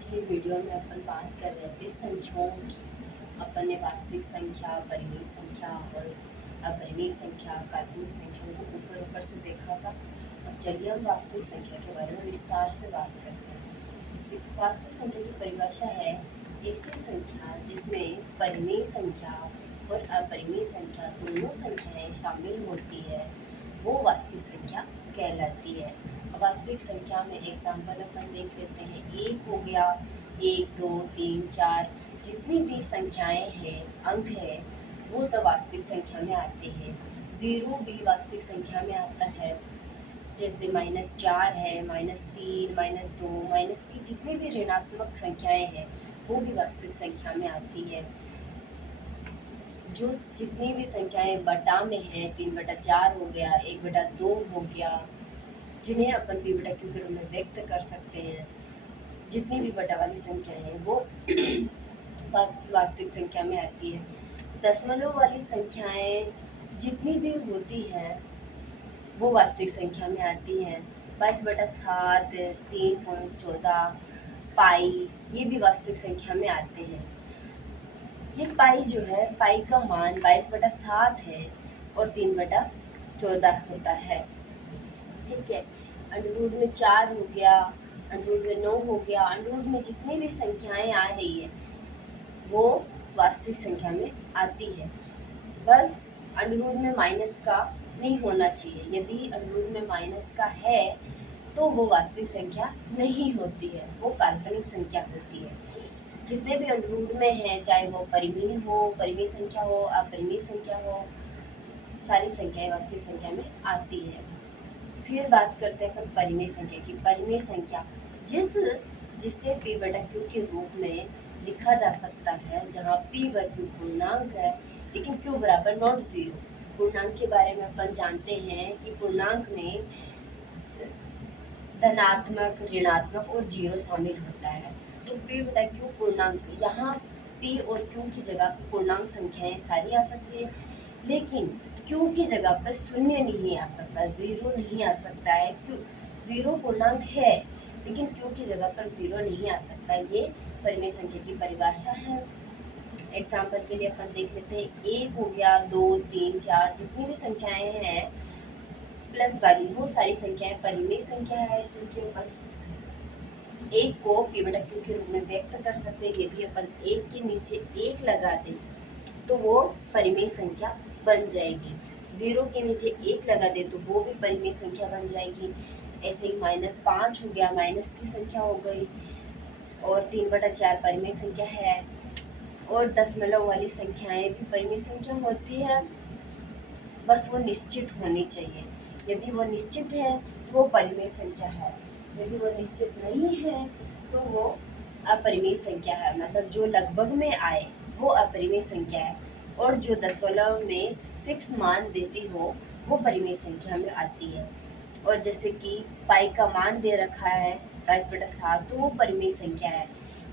पिछली वीडियो में अपन बात कर रहे थे संख्याओं की। अपन ने वास्तविक संख्या, परिमेय संख्या और अपरिमेय संख्या, काल्पनिक संख्याओं को ऊपर ऊपर से देखा था। अब चलिए हम वास्तविक संख्या के बारे में विस्तार से बात करते हैं। वास्तविक संख्या की परिभाषा है ऐसी संख्या जिसमें परिमेय संख्या और अपरिमेय संख्या दोनों संख्याएं शामिल होती है, वो वास्तविक संख्या कहलाती है। वास्तविक संख्या में एग्जाम्पल अपन देख लेते हैं। एक हो गया, 1 2 3 4 जितनी भी संख्याएं हैं, अंक है, वो सब वास्तविक संख्या में आते हैं। 0 भी वास्तविक संख्या में आता है, जैसे -4 है, -3, -2, माइनस की जितनी भी ऋणात्मक संख्याएं हैं वो भी वास्तविक संख्या में आती है। जो जितनी भी संख्याएं बटा में है, 3/4 हो गया, 1/2 हो गया, जिन्हें अपन p/q के रूप में व्यक्त कर सकते हैं, जितनी भी बटा वाली संख्याएं हैं वो वास्तविक संख्या में आती है। दशमलव वाली संख्याएं जितनी भी होती हैं वो वास्तविक संख्या में आती हैं। 22/7, 3.14, पाई, ये भी वास्तविक संख्या में आते हैं। ये पाई जो है, पाई का मान 22/7 है और 3/14 होता है। ठीक है। अंडरवुड में 4 हो गया, अंडरवुड में 9 हो गया, अंडरवुड में जितनी भी संख्याएं आ रही है वो वास्तविक संख्या में आती है। बस अंडरवुड में माइनस का नहीं होना चाहिए। यदि अंडरवुड में माइनस का है तो वो वास्तविक संख्या नहीं होती है, वो काल्पनिक संख्या होती है। जितने भी अंडरवुड में हैं, चाहे वो परिमेय संख्या हो, अपरिमेय संख्या हो, सारी संख्याएं वास्तविक संख्या में आती है। फिर बात करते हैं अपन परिमेय संख्या की। परिमेय संख्या जिसे p/q के रूप में लिखा जा सकता है, जहाँ p वर्ग पूर्णांक है लेकिन q बराबर नॉट 0। पूर्णांक के बारे में अपन जानते हैं कि पूर्णांक में धनात्मक, ऋणात्मक और 0 शामिल होता है। तो p/q पूर्णांक, यहाँ p और q की जगह पर पूर्णांक संख्याएं सारी आ सकती है, लेकिन q की जगह पर शून्य नहीं आ सकता, 0 नहीं आ सकता है। q 0 पूर्णांक है लेकिन q की जगह पर 0 नहीं आ सकता। ये परिमेय संख्या की परिभाषा है। एग्जाम्पल के लिए अपन देख लेते हैं। 1 हो गया, 2 3 4 जितनी भी संख्याएं हैं प्लस वाली, वो सारी संख्याएं परिमेय संख्या है, क्योंकि अपन 1 को p/q के रूप में व्यक्त कर सकते हैं। यदि अपन 1 के नीचे 1 लगा दें तो वो परिमेय संख्या बन जाएगी। 0 के नीचे 1 लगा दे तो वो भी परिमेय संख्या बन जाएगी। ऐसे ही -5 हो गया, माइनस की संख्या हो गई, और 3/4 परिमेय संख्या है। और दशमलव वाली संख्याएं भी परिमेय संख्या होती है, बस वो निश्चित होनी चाहिए। यदि वो निश्चित है तो वो परिमेय संख्या है, यदि वो निश्चित नहीं है तो वो अपरिमेय संख्या है। मतलब जो लगभग में आए वो अपरिमेय संख्या है, और जो दशमलव में फिक्स मान देती हो वो परिमेय संख्या में आती है। और जैसे कि पाई का मान दे रखा है 22/7, तो वो परिमेय संख्या है।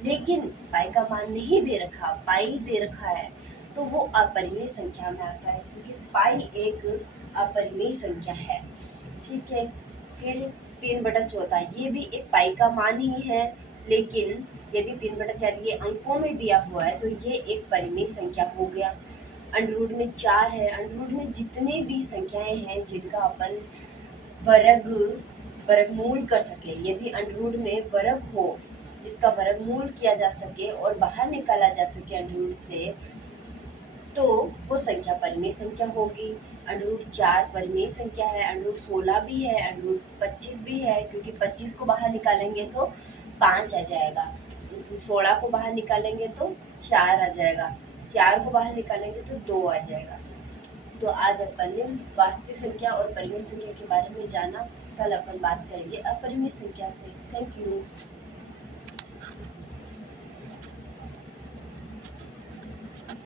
लेकिन पाई का मान नहीं दे रखा, पाई दे रखा है, तो वो अपरिमेय संख्या में आता है, क्योंकि पाई एक अपरिमेय संख्या है। ठीक है। फिर 3/14, ये भी एक पाई का मान ही है, लेकिन यदि 3/4 ये अंकों में दिया हुआ है तो ये एक परिमेय संख्या हो गया। अंडरवुड में 4 है, अंडरवुड में जितने भी संख्याएं हैं जिनका अपन वर्गमूल कर सके, यदि अंडरवुड में वर्ग हो जिसका वर्गमूल किया जा सके और बाहर निकाला जा सके अंडरवुड से, तो वो संख्या परिमेय संख्या होगी। अंडरवुड 4 परिमेय संख्या है, अंडरवुड 16 भी है, अंडरवुड 25 भी है, क्योंकि 25 को बाहर निकालेंगे तो 5 आ जाएगा, 16 को बाहर निकालेंगे तो 4 आ जाएगा, 4 को बाहर निकालेंगे तो 2 आ जाएगा। तो आज अपन ने वास्तविक संख्या और परिमेय संख्या के बारे में जाना। कल अपन बात करेंगे अपरिमेय संख्या से। Thank you.